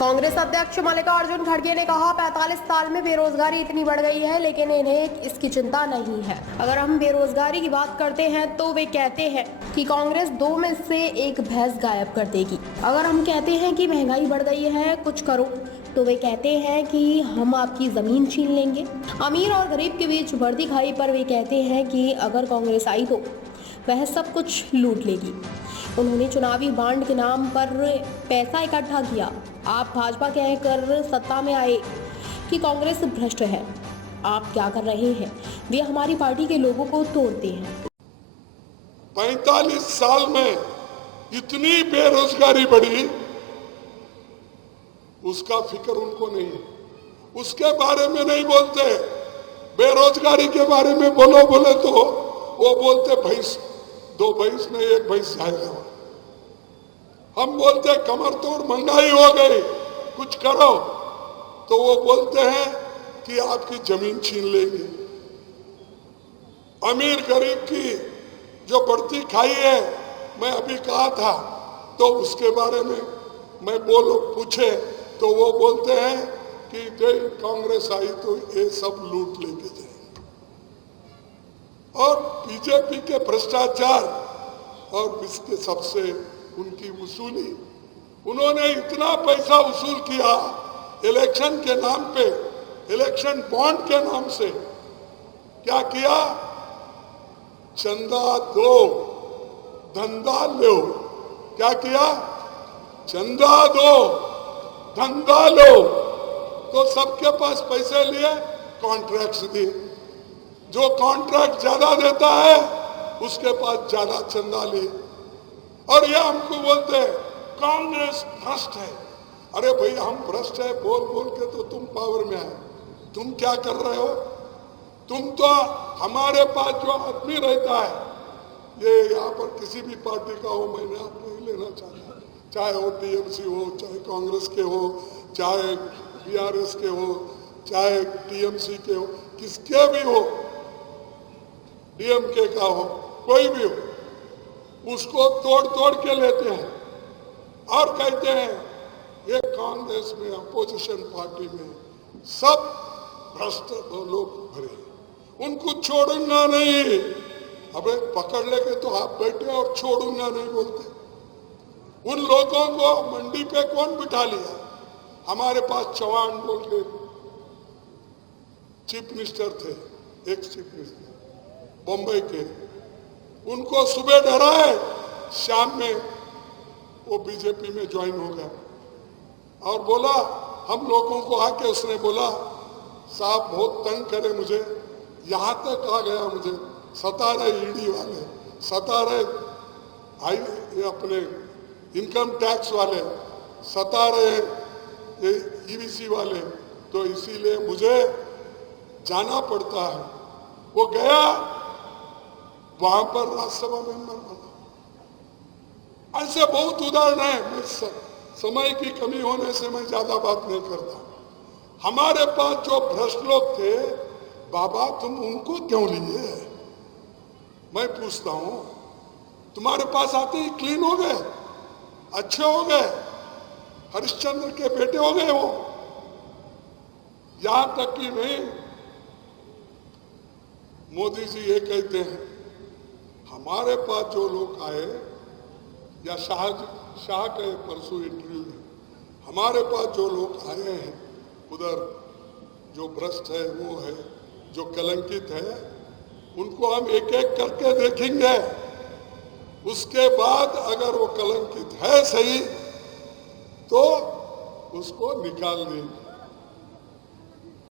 कांग्रेस अध्यक्ष मल्लिकार्जुन खड़गे ने कहा 45 साल में बेरोजगारी इतनी बढ़ गई है, लेकिन इन्हें इसकी चिंता नहीं है। अगर हम बेरोजगारी की बात करते हैं तो वे कहते हैं कि कांग्रेस 2 में से एक भैंस गायब कर देगी। अगर हम कहते हैं कि महंगाई बढ़ गई है, कुछ करो, तो वे कहते हैं कि हम आपकी जमीन छीन लेंगे। अमीर और गरीब के बीच वर्दी खाई पर वे कहते हैं कि अगर कांग्रेस आई तो वह सब कुछ लूट लेगी। उन्होंने चुनावी बांड के नाम पर पैसा इकट्ठा किया। आप भाजपा कहकर सत्ता में आए कि कांग्रेस भ्रष्ट है। आप क्या कर रहे हैं? वे हमारी पार्टी के लोगों को तोड़ते हैं। 45 साल में इतनी बेरोजगारी बढ़ी, उसका फिक्र उनको नहीं है। उसके बारे में नहीं बोलते। बेरोजगारी के बारे में बोले तो वो बोलते भैंस, 2 भैंस में 1 भैंस जाएगा। हम बोलते कमर तोड़ महंगाई हो गई, कुछ करो, तो वो बोलते हैं कि आपकी जमीन छीन लेंगे। अमीर गरीब की जो बढ़ती खाई है, मैं अभी कहा था, तो उसके बारे में मैं पूछे तो वो बोलते हैं कि कांग्रेस आई तो ये सब लूट लेके जाएंगे। और बीजेपी के भ्रष्टाचार और इसके सबसे उनकी वसूली, उन्होंने इतना पैसा वसूल किया इलेक्शन के नाम पे, इलेक्शन बॉन्ड के नाम से। क्या किया? चंदा दो, धंधा लो। क्या किया? चंदा दो, धंधा लो। तो सबके पास पैसे लिए, कॉन्ट्रैक्ट्स दिए। जो कॉन्ट्रैक्ट ज्यादा देता है उसके पास ज्यादा चंदा लिए। और ये हमको बोलते हैं कांग्रेस भ्रष्ट है। अरे भैया, हम भ्रष्ट है बोल के तो तुम पावर में आए। तुम क्या कर रहे हो? तुम तो हमारे पास जो आदमी रहता है, ये यहाँ पर किसी भी पार्टी का हो, मैं नाम नहीं लेना चाहता, चाहे वो टीएमसी हो, चाहे कांग्रेस के हो, चाहे बीआरएस के हो, चाहे टीएमसी के हो, किसके भी हो, डीएमके का हो, कोई भी हो, उसको तोड़ के लेते हैं और कहते हैं ये कांग्रेस में, अपोजिशन पार्टी में सब भ्रष्ट लोग भरे, उनको छोड़ूंगा नहीं। अबे पकड़ लेके तो आप बैठे और छोड़ूंगा नहीं बोलते। उन लोगों को मंडी पे कौन बिठा लिया? हमारे पास चौहान बोल के चीफ मिनिस्टर थे, एक्स चीफ मिनिस्टर बम्बई के, उनको सुबह डराए, शाम में वो बीजेपी में ज्वाइन हो गया और बोला हम लोगों को आके, उसने बोला साहब बहुत तंग करे मुझे, यहां तक आ गया, मुझे सता रहे ईडी वाले, सता रहे ये अपने इनकम टैक्स वाले, सता रहे ये ईवीसी वाले, तो इसीलिए मुझे जाना पड़ता है। वो गया, वहां पर राज्यसभा मेंबर बना। ऐसे बहुत उदाहरण है। मैं समय की कमी होने से मैं ज्यादा बात नहीं करता। हमारे पास जो भ्रष्ट लोग थे, बाबा तुम उनको क्यों लिए? मैं पूछता हूं, तुम्हारे पास आते ही क्लीन हो गए, अच्छे हो गए, हरिश्चंद्र के बेटे हो गए वो। यहां तक कि नहीं, मोदी जी ये कहते हैं हमारे पास जो लोग आए, या शाह के परसों इंटरव्यू में, हमारे पास जो लोग आए हैं उधर, जो भ्रष्ट है वो है, जो कलंकित है, उनको हम एक एक करके देखेंगे। उसके बाद अगर वो कलंकित है सही तो उसको निकाल देंगे।